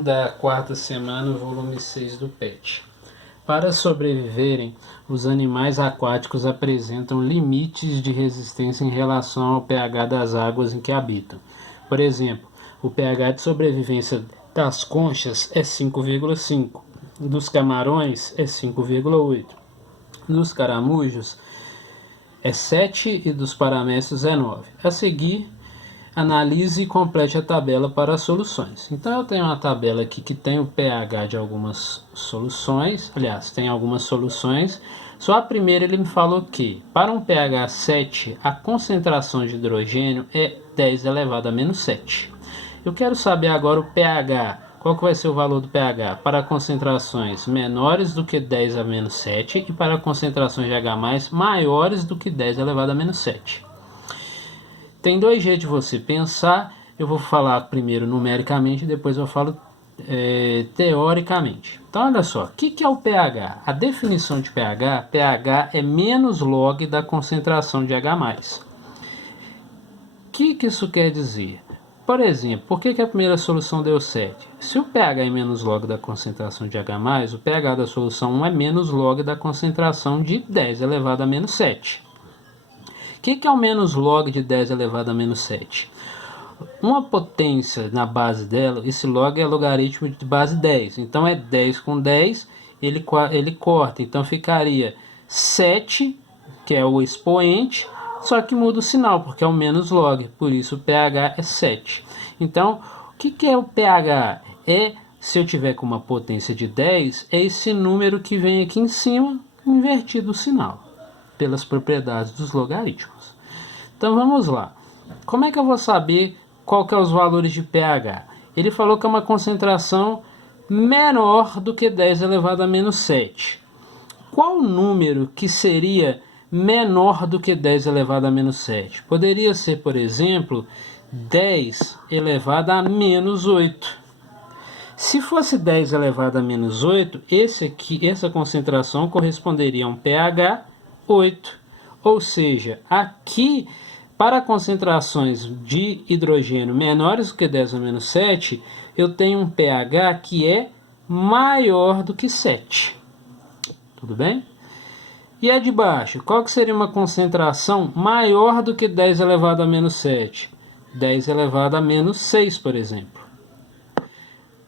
resumo da quarta semana, volume 6 do PET. Para sobreviverem, os animais aquáticos apresentam limites de resistência em relação ao pH das águas em que habitam. Por exemplo, o pH de sobrevivência das conchas é 5,5, dos camarões é 5,8, dos caramujos é 7 e dos paramécios é 9. A seguir, analise e complete a tabela para as soluções. Então eu tenho uma tabela aqui que tem o pH de algumas soluções, aliás, tem algumas soluções. Só a primeira ele me falou que para um pH 7, a concentração de hidrogênio é 10 elevado a menos 7. Eu quero saber agora o pH. Qual que vai ser o valor do pH para concentrações menores do que 10 a menos 7 e para concentrações de H+, maiores do que 10 elevado a menos 7. Tem dois jeitos de você pensar. Eu vou falar primeiro numericamente, depois eu falo teoricamente. Então olha só, o que é o pH? A definição de pH, pH é menos log da concentração de H+. O que isso quer dizer? Por exemplo, por que a primeira solução deu 7? Se o pH é menos log da concentração de H+, o pH da solução 1 é menos log da concentração de 10 elevado a menos 7. O que é o menos log de 10 elevado a menos 7? Uma potência na base dela, esse log é logaritmo de base 10. Então é 10 com 10, ele corta. Então ficaria 7, que é o expoente, só que muda o sinal, porque é o menos log, por isso o pH é 7. Então, o que é o pH? Se eu tiver com uma potência de 10, é esse número que vem aqui em cima, invertido o sinal, pelas propriedades dos logaritmos. Então vamos lá. Como é que eu vou saber qual que é os valores de pH? Ele falou que é uma concentração menor do que 10 elevado a menos 7. Qual o número que seria menor do que 10 elevado a menos 7? Poderia ser, por exemplo, 10 elevado a menos 8. Se fosse 10 elevado a menos 8, essa concentração corresponderia a um pH 8. Ou seja, aqui, para concentrações de hidrogênio menores do que 10 a menos 7, eu tenho um pH que é maior do que 7. Tudo bem? E a de baixo, qual que seria uma concentração maior do que 10 elevado a menos 7? 10 elevado a menos 6, por exemplo.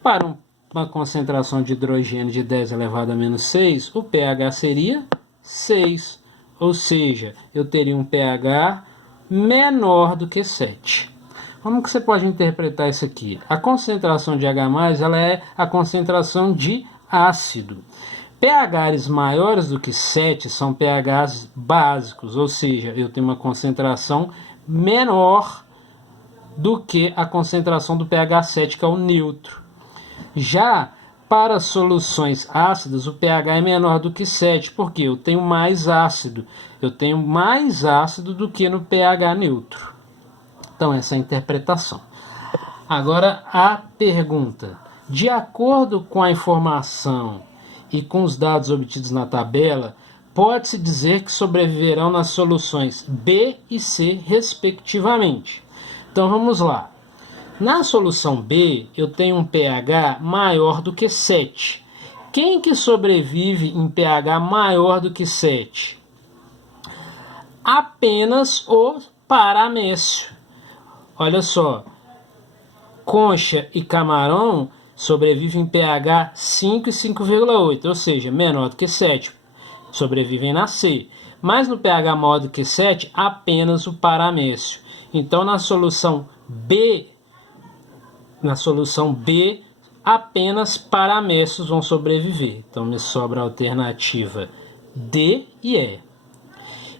Para uma concentração de hidrogênio de 10 elevado a menos 6, o pH seria 6. Ou seja, eu teria um pH menor do que 7. Como que você pode interpretar isso aqui? A concentração de H+, ela é a concentração de ácido. pHs maiores do que 7 são pHs básicos, ou seja, eu tenho uma concentração menor do que a concentração do pH 7, que é o neutro. Já para soluções ácidas, o pH é menor do que 7, porque eu tenho mais ácido. Eu tenho mais ácido do que no pH neutro. Então, essa é a interpretação. Agora, a pergunta. De acordo com a informação e com os dados obtidos na tabela, pode-se dizer que sobreviverão nas soluções B e C, respectivamente. Então, vamos lá. Na solução B, eu tenho um pH maior do que 7. Quem que sobrevive em pH maior do que 7? Apenas o paramécio. Olha só, concha e camarão sobrevivem em pH 5 e 5,8, ou seja, menor do que 7. Sobrevivem na C. Mas no pH maior do que 7, apenas o paramécio. Então, na solução B, apenas paramécios vão sobreviver. Então, me sobra a alternativa D e E.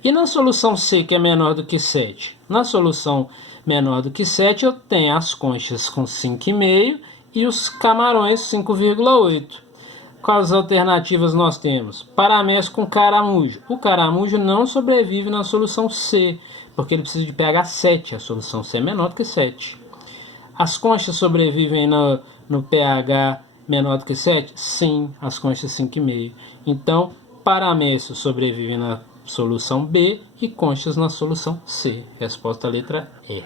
E na solução C, que é menor do que 7? Na solução menor do que 7, eu tenho as conchas com 5,5 e os camarões 5,8. Quais alternativas nós temos? Paramécio com caramujo. O caramujo não sobrevive na solução C, porque ele precisa de pH 7. A solução C é menor do que 7. As conchas sobrevivem no pH menor do que 7? Sim, as conchas 5,5. Então, paramécio sobrevive na solução B e conchas na solução C. Resposta à letra E.